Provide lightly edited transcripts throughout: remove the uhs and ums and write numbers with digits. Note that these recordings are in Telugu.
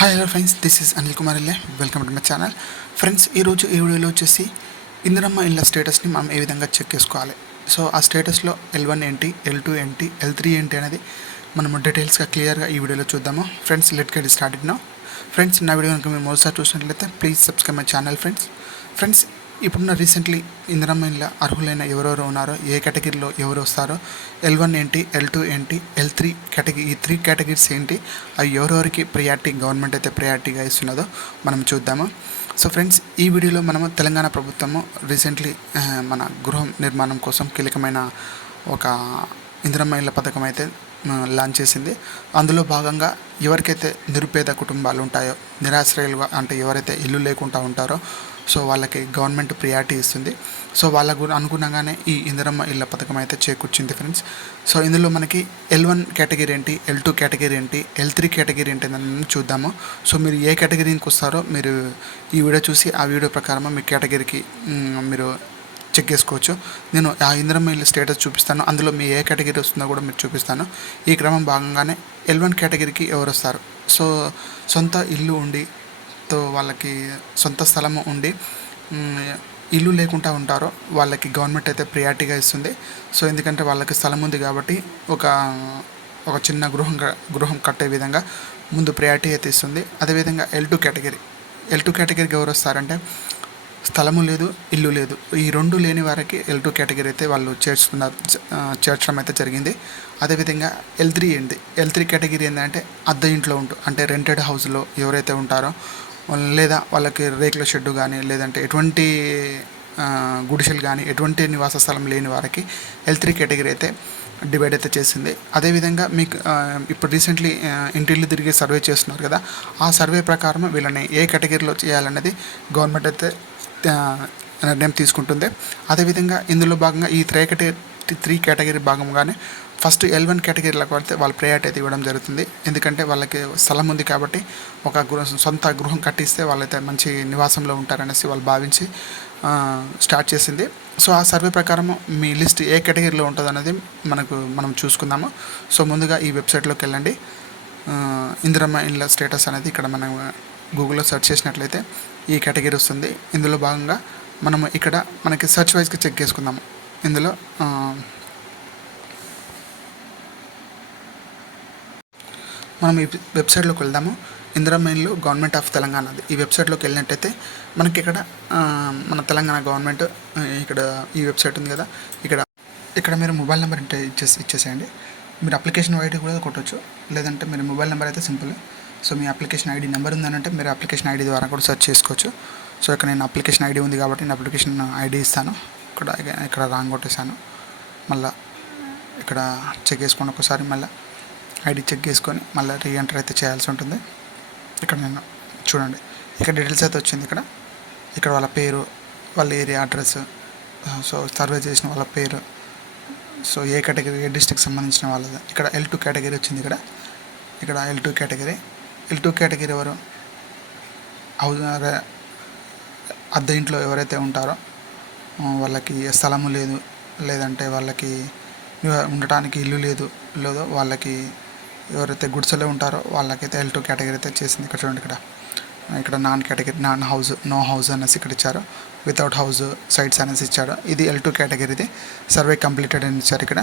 Hi hello friends, this is Anil Kumar ఇల్లే. Welcome to my channel. Friends, ఈరోజు ఈ వీడియోలో వచ్చేసి ఇందిరమ్మ ఇళ్ళ స్టేటస్ని మనం ఏ విధంగా చెక్ చేసుకోవాలి. సో ఆ స్టేటస్లో L1 ఏంటి, L2 ఏంటి, L3 ఏంటి అనేది మనము డీటెయిల్స్గా క్లియర్గా ఈ వీడియోలో చూద్దాము. Friends, let get started now. Friends, నా వీడియో కనుక మీరు మొదటిసారి చూసినట్లయితే please subscribe my channel. Friends, ఇప్పుడున్న రీసెంట్లీ ఇందిరమ్మ ఇళ్ళ అర్హులైన ఎవరెవరు ఉన్నారో, ఏ కేటగిరీలో ఎవరు వస్తారో, L1 ఏంటి, L2 ఏంటి, L3 కేటగిరీ, ఈ 3 కేటగిరీస్ ఏంటి, అవి ఎవరెవరికి ప్రియారిటీ గవర్నమెంట్ అయితే ప్రియారిటీగా ఇస్తున్నదో మనం చూద్దాము. సో ఫ్రెండ్స్, ఈ వీడియోలో మనము తెలంగాణ ప్రభుత్వము రీసెంట్లీ మన గృహ నిర్మాణం కోసం కీలకమైన ఒక ఇందిరమ్మ ఇళ్ళ పథకం అయితే లాంచ్ చేసింది. అందులో భాగంగా ఎవరికైతే నిరుపేద కుటుంబాలు ఉంటాయో, నిరాశ్రయులుగా అంటే ఎవరైతే ఇల్లు లేకుండా ఉంటారో, సో వాళ్ళకి గవర్నమెంట్ ప్రియారిటీ ఇస్తుంది. సో వాళ్ళకు అనుగుణంగానే ఈ ఇందిరమ్మ ఇళ్ళ పథకం అయితే చేకూర్చింది ఫ్రెండ్స్. సో ఇందులో మనకి L1 కేటగిరీ ఏంటి, L2 కేటగిరీ ఏంటి, L3 కేటగిరీ ఏంటి అని చూద్దాము. సో మీరు ఏ కేటగిరీకి వస్తారో మీరు ఈ వీడియో చూసి ఆ వీడియో ప్రకారం మీ కేటగిరీకి మీరు చెక్ చేసుకోవచ్చు. నేను ఆ ఇందిరమ్మ ఇల్లు స్టేటస్ చూపిస్తాను, అందులో మీ ఏ కేటగిరీ వస్తుందో కూడా మీరు చూపిస్తాను. ఈ క్రమం భాగంగానే L1 కేటగిరీకి ఎవరు వస్తారు, సో సొంత ఇల్లు ఉండి వాళ్ళకి సొంత స్థలము ఉండి ఇల్లు లేకుండా ఉంటారో వాళ్ళకి గవర్నమెంట్ అయితే ప్రియారిటీగా ఇస్తుంది. సో ఎందుకంటే వాళ్ళకి స్థలం ఉంది కాబట్టి ఒక చిన్న గృహం కట్టే విధంగా ముందు ప్రియారిటీ అయితే ఇస్తుంది. అదేవిధంగా L2 కేటగిరీకి ఎవరు వస్తారంటే స్థలము లేదు, ఇల్లు లేదు, ఈ రెండు లేని వారికి L2 కేటగిరీ అయితే వాళ్ళు చేర్చడం అయితే జరిగింది. అదేవిధంగా L3 కేటగిరీ ఏంటంటే అద్దె ఇంట్లో అంటే రెంటెడ్ హౌస్లో ఎవరైతే ఉంటారో, లేదా వాళ్ళకి రేకుల షెడ్డు కానీ లేదంటే ఎటువంటి గుడిసెలు కానీ ఎటువంటి నివాస స్థలం లేని వారికి L3 కేటగిరీ అయితే డివైడ్ అయితే చేసింది. అదేవిధంగా మీకు ఇప్పుడు రీసెంట్లీ ఇంటిల్లు తిరిగి సర్వే చేస్తున్నారు కదా, ఆ సర్వే ప్రకారం వీళ్ళని ఏ కేటగిరీలో చేయాలనేది గవర్నమెంట్ అయితే నిర్ణయం తీసుకుంటుంది. అదేవిధంగా ఇందులో భాగంగా ఈ 3 కేటగిరీ భాగంగానే ఫస్ట్ L1 కేటగిరీలకు పడితే వాళ్ళ ప్రయారిటీ అయితే ఇవ్వడం జరుగుతుంది. ఎందుకంటే వాళ్ళకి స్థలం ఉంది కాబట్టి ఒక సొంత గృహం కట్టిస్తే వాళ్ళైతే మంచి నివాసంలో ఉంటారనేసి వాళ్ళు భావించి స్టార్ట్ చేసింది. సో ఆ సర్వే ప్రకారం మీ లిస్ట్ ఏ కేటగిరీలో ఉంటుంది అనేది మనం చూసుకుందాము. సో ముందుగా ఈ వెబ్సైట్లోకి వెళ్ళండి. ఇందిరమ్మ ఇళ్ళ స్టేటస్ అనేది ఇక్కడ మనం గూగుల్లో సెర్చ్ చేసినట్లయితే ఈ కేటగిరీ వస్తుంది. ఇందులో భాగంగా మనము ఇక్కడ మనకి సెర్చ్ వైజ్గా చెక్ చేసుకుందాము. ఇందులో మనం ఈ వెబ్సైట్లోకి వెళ్దాము. ఇందిరమ్మ ఇల్లు గవర్నమెంట్ ఆఫ్ తెలంగాణది. ఈ వెబ్సైట్లోకి వెళ్ళినట్టయితే మనకి ఇక్కడ మన తెలంగాణ గవర్నమెంట్ ఇక్కడ ఈ వెబ్సైట్ ఉంది కదా, ఇక్కడ మీరు మొబైల్ నెంబర్ ఇచ్చేసేయండి. మీరు అప్లికేషన్ ఐడి కూడా కొట్టవచ్చు, లేదంటే మీరు మొబైల్ నెంబర్ అయితే సింపుల్. సో మీ అప్లికేషన్ ఐడి నెంబర్ ఉందనంటే మీరు అప్లికేషన్ ఐడి ద్వారా కూడా సెర్చ్ చేసుకోవచ్చు. సో ఇక్కడ నేను అప్లికేషన్ ఐడి ఉంది కాబట్టి నేను అప్లికేషన్ ఐడి ఇస్తాను. ఇక్కడ రాంగ్ కొట్టేశాను. మళ్ళీ ఇక్కడ చెక్ చేసుకోండి ఒకసారి, మళ్ళీ ఐడి చెక్ చేసుకొని మళ్ళీ రీఎంటర్ అయితే చేయాల్సి ఉంటుంది. ఇక్కడ నేను చూడండి, ఇక్కడ డీటెయిల్స్ అయితే వచ్చింది. ఇక్కడ వాళ్ళ పేరు, వాళ్ళ ఏరియా అడ్రస్, సో సర్వే చేసిన వాళ్ళ పేరు, సో ఏ కేటగిరీ, ఏ డిస్ట్రిక్ట్ సంబంధించిన వాళ్ళది. ఇక్కడ L2 కేటగిరీ వచ్చింది. ఇక్కడ L2 కేటగిరీ ఎవరు, అద్దె ఇంట్లో ఎవరైతే ఉంటారో వాళ్ళకి స్థలము లేదు, లేదంటే వాళ్ళకి ఉండటానికి ఇల్లు లేదో వాళ్ళకి ఎవరైతే గుడిసెలో ఉంటారో వాళ్ళకైతే L2 కేటగిరీ అయితే చేసింది. ఇక్కడ చూడండి, ఇక్కడ నో హౌస్ అనేసి ఇక్కడ ఇచ్చారు, వితౌట్ హౌస్ సైట్స్ అనేసి ఇచ్చారు. ఇది L2 కేటగిరీది సర్వే కంప్లీటెడ్ అని ఇచ్చారు ఇక్కడ.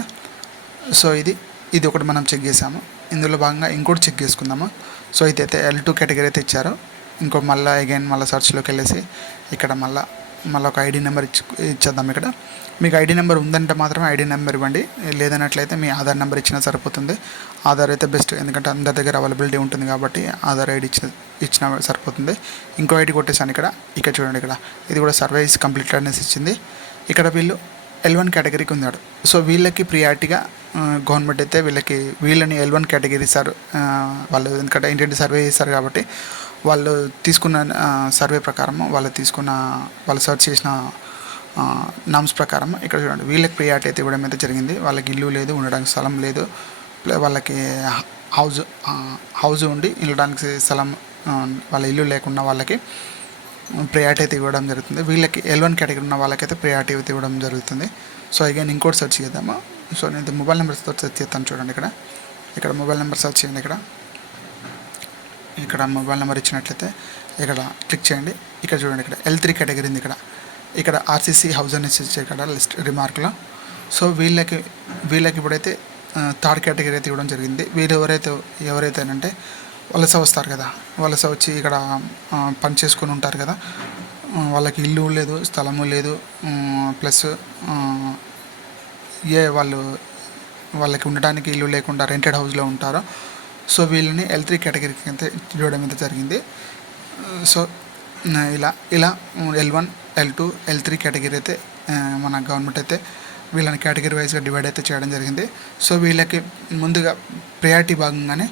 సో ఇది ఒకటి మనం చెక్ చేసాము. ఇందులో భాగంగా ఇంకోటి చెక్ చేసుకుందాము. సో ఇదైతే L2 కేటగిరీ అయితే ఇచ్చారు. మళ్ళీ సర్చ్లోకి వెళ్ళేసి ఇక్కడ మళ్ళీ ఒక ఐడి నెంబర్ ఇచ్చేద్దాం. ఇక్కడ మీకు ఐడి నెంబర్ ఉందంటే మాత్రమే ఐడి నెంబర్ ఇవ్వండి, లేదన్నట్లయితే మీ ఆధార్ నెంబర్ ఇచ్చినా సరిపోతుంది. ఆధార్ అయితే బెస్ట్, ఎందుకంటే అందరి దగ్గర అవైలబిలిటీ ఉంటుంది కాబట్టి ఆధార్ ఐడి ఇచ్చినా సరిపోతుంది. ఇంకో ఐడి కొట్టేసాను. ఇక్కడ చూడండి, ఇది కూడా సర్వే ఇస్ కంప్లీటెడ్ అనేసి ఇచ్చింది. ఇక్కడ వీళ్ళు L1 కేటగిరీకి ఉన్నాడు. సో వీళ్ళకి ప్రియారిటీగా గవర్నమెంట్ అయితే వీళ్ళని L1 కేటగిరీ సార్ వాళ్ళు, ఎందుకంటే ఇంటి సర్వే చేస్తారు కాబట్టి వాళ్ళు తీసుకున్న సర్వే ప్రకారం వాళ్ళు సెర్చ్ చేసిన నామ్స్ ప్రకారం ఇక్కడ చూడండి, వీళ్ళకి ప్రియారిటీ అయితే ఇవ్వడం అయితే జరిగింది. వాళ్ళకి ఇల్లు లేదు, ఉండడానికి స్థలం లేదు, వాళ్ళకి హౌజ్ ఉండి ఉండడానికి స్థలం, వాళ్ళ ఇల్లు లేకుండా వాళ్ళకి ప్రియారిటీ అయితే ఇవ్వడం జరుగుతుంది. వీళ్ళకి L1 కేటగిరీ ఉన్న వాళ్ళకైతే ప్రియారిటీ అయితే ఇవ్వడం జరుగుతుంది. సో అగైన్ ఇంకోటి సెర్చ్ చేద్దాము. సో నేను మొబైల్ నెంబర్స్తో సెర్చ్ చేస్తాను. చూడండి, ఇక్కడ మొబైల్ నెంబర్ సెర్చ్ చేయండి. ఇక్కడ మొబైల్ నెంబర్ ఇచ్చినట్లయితే ఇక్కడ క్లిక్ చేయండి. ఇక్కడ చూడండి, ఇక్కడ L3 కేటగిరీ ఉంది. ఇక్కడ ఆర్సీసీ హౌస్ అనేసి ఇచ్చారు ఇక్కడ లిస్ట్ రిమార్క్లో. సో వీళ్ళకి ఇప్పుడైతే థర్డ్ కేటగిరీ అయితే ఇవ్వడం జరిగింది. వీరు ఎవరైతే అంటే వలస వస్తారు కదా, వలస వచ్చి ఇక్కడ పని చేసుకొని ఉంటారు కదా, వాళ్ళకి ఇల్లు లేదు, స్థలము లేదు, ప్లస్ వాళ్ళకి ఉండడానికి ఇల్లు లేకుండా రెంటెడ్ హౌస్లో ఉంటారో, సో వీళ్ళని L3 కేటగిరీకి అయితే ఇవ్వడం అయితే జరిగింది. సో ఇలా L1, L2, L3 కేటగిరీ అయితే మన గవర్నమెంట్ అయితే వీళ్ళని కేటగిరీ వైజ్గా డివైడ్ అయితే చేయడం జరిగింది. సో వీళ్ళకి ముందుగా ప్రియారిటీ భాగంగానే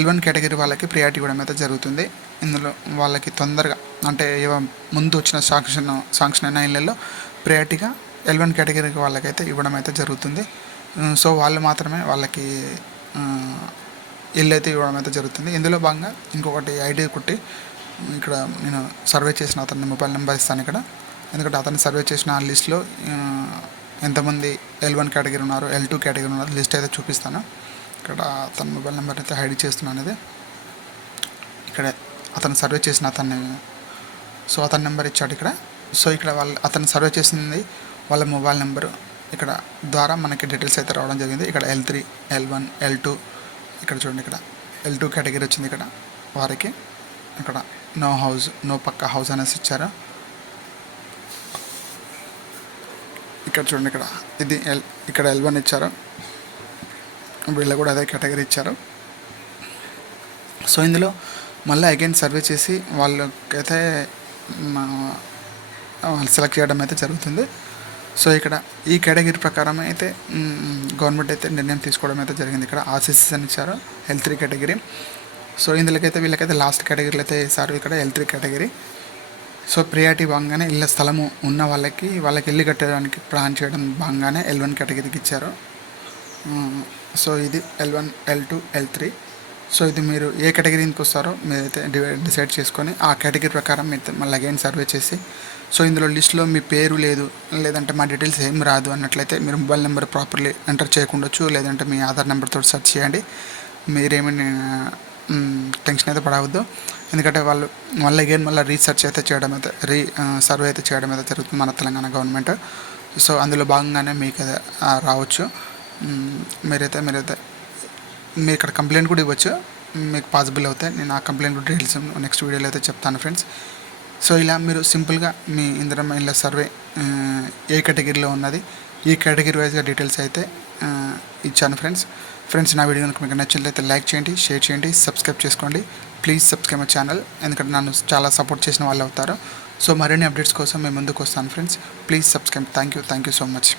L1 కేటగిరీ వాళ్ళకి ప్రియారిటీ ఇవ్వడం అయితే జరుగుతుంది. ఇందులో వాళ్ళకి తొందరగా అంటే ముందు వచ్చిన శాంక్షన్ అయిన ఇళ్ళల్లో ప్రియారిటీగా L1 కేటగిరీకి వాళ్ళకైతే ఇవ్వడం అయితే జరుగుతుంది. సో వాళ్ళు మాత్రమే వాళ్ళకి ఇల్లు అయితే ఇవ్వడం అయితే జరుగుతుంది. ఇందులో భాగంగా ఇంకొకటి ఐడి కొట్టి ఇక్కడ నేను సర్వే చేసిన అతని మొబైల్ నెంబర్ ఇస్తాను ఇక్కడ, ఎందుకంటే అతను సర్వే చేసిన ఆ లిస్ట్లో ఎంతమంది L1 కేటగిరీ ఉన్నారు, L2 కేటగిరీ ఉన్నారు లిస్ట్ అయితే చూపిస్తాను. ఇక్కడ అతని మొబైల్ నెంబర్ అయితే హైడ్ చేస్తున్నాను. ఇది ఇక్కడ అతను సర్వే చేసిన సో అతని నెంబర్ ఇచ్చాడు ఇక్కడ. సో ఇక్కడ అతను సర్వే చేసింది వాళ్ళ మొబైల్ నెంబరు ఇక్కడ ద్వారా మనకి డీటెయిల్స్ అయితే రావడం జరిగింది. ఇక్కడ L3, L1, L2 ఇక్కడ చూడండి, ఇక్కడ L2 కేటగిరీ వచ్చింది. ఇక్కడ వారికి ఇక్కడ నో హౌస్, నో పక్కా హౌస్ అనేసి ఇచ్చారు. ఇక్కడ చూడండి, ఇక్కడ L1 ఇచ్చారు, వీళ్ళు కూడా అదే కేటగిరీ ఇచ్చారు. సో ఇందులో మళ్ళీ అగైన్ సర్వే చేసి వాళ్ళకైతే వాళ్ళు సెలెక్ట్ చేయడం అయితే జరుగుతుంది. సో ఇక్కడ ఈ కేటగిరీ ప్రకారం అయితే గవర్నమెంట్ అయితే నిర్ణయం తీసుకోవడం అయితే జరిగింది. ఇక్కడ ఆర్సీసీ అని ఇచ్చారు L3 కేటగిరీ. సో వీళ్ళకైతే లాస్ట్ కేటగిరీలో అయితే ఇస్తారు ఇక్కడ L3 కేటగిరీ. సో ప్రియారిటీ భాగంగానే ఇళ్ళ స్థలము ఉన్న వాళ్ళకి ఇల్లు కట్టడానికి ప్లాన్ చేయడం భాగంగానే L1 కేటగిరీకి ఇచ్చారు. సో ఇది L1, L2, L3. సో ఇది మీరు ఏ కేటగిరీకి వస్తారో మీరైతే డిసైడ్ చేసుకొని ఆ కేటగిరీ ప్రకారం మీరు మళ్ళీ అగైన్ సర్వే చేసి, సో ఇందులో లిస్ట్లో మీ పేరు లేదంటే మా డీటెయిల్స్ ఏం రాదు అన్నట్లయితే మీరు మొబైల్ నెంబర్ ప్రాపర్లీ ఎంటర్ చేయకుండొచ్చు, లేదంటే మీ ఆధార్ నెంబర్తో సెర్చ్ చేయండి. మీరేమీ టెన్షన్ అయితే పడవద్దు, ఎందుకంటే వాళ్ళు మళ్ళీ రీసెర్చ్ అయితే సర్వే అయితే చేయడం అయితే జరుగుతుంది మన తెలంగాణ గవర్నమెంట్. సో అందులో భాగంగానే మీకు రావచ్చు. మీరైతే మీరు ఇక్కడ కంప్లైంట్ కూడా ఇవ్వచ్చు, మీకు పాసిబుల్ అవుతాయి. నేను ఆ కంప్లైంట్ కూడా డీటెయిల్స్ నెక్స్ట్ వీడియోలో అయితే చెప్తాను ఫ్రెండ్స్. సో ఇలా మీరు సింపుల్గా మీ ఇందిరమ్మ ఇళ్ళ సర్వే ఏ కేటగిరీలో ఉన్నది, ఈ కేటగిరీ వైజ్గా డీటెయిల్స్ అయితే ఇచ్చాను ఫ్రెండ్స్. నా వీడియో కనుక మీకు నచ్చినట్లయితే లైక్ చేయండి, షేర్ చేయండి, సబ్స్క్రైబ్ చేసుకోండి. ప్లీజ్ సబ్స్క్రైబ్ మై ఛానల్, ఎందుకంటే నన్ను చాలా సపోర్ట్ చేసిన వాళ్ళు అవుతారు. సో మరిన్ని అప్డేట్స్ కోసం మేము ముందుకు వస్తాను friends. Please subscribe. Thank you so much.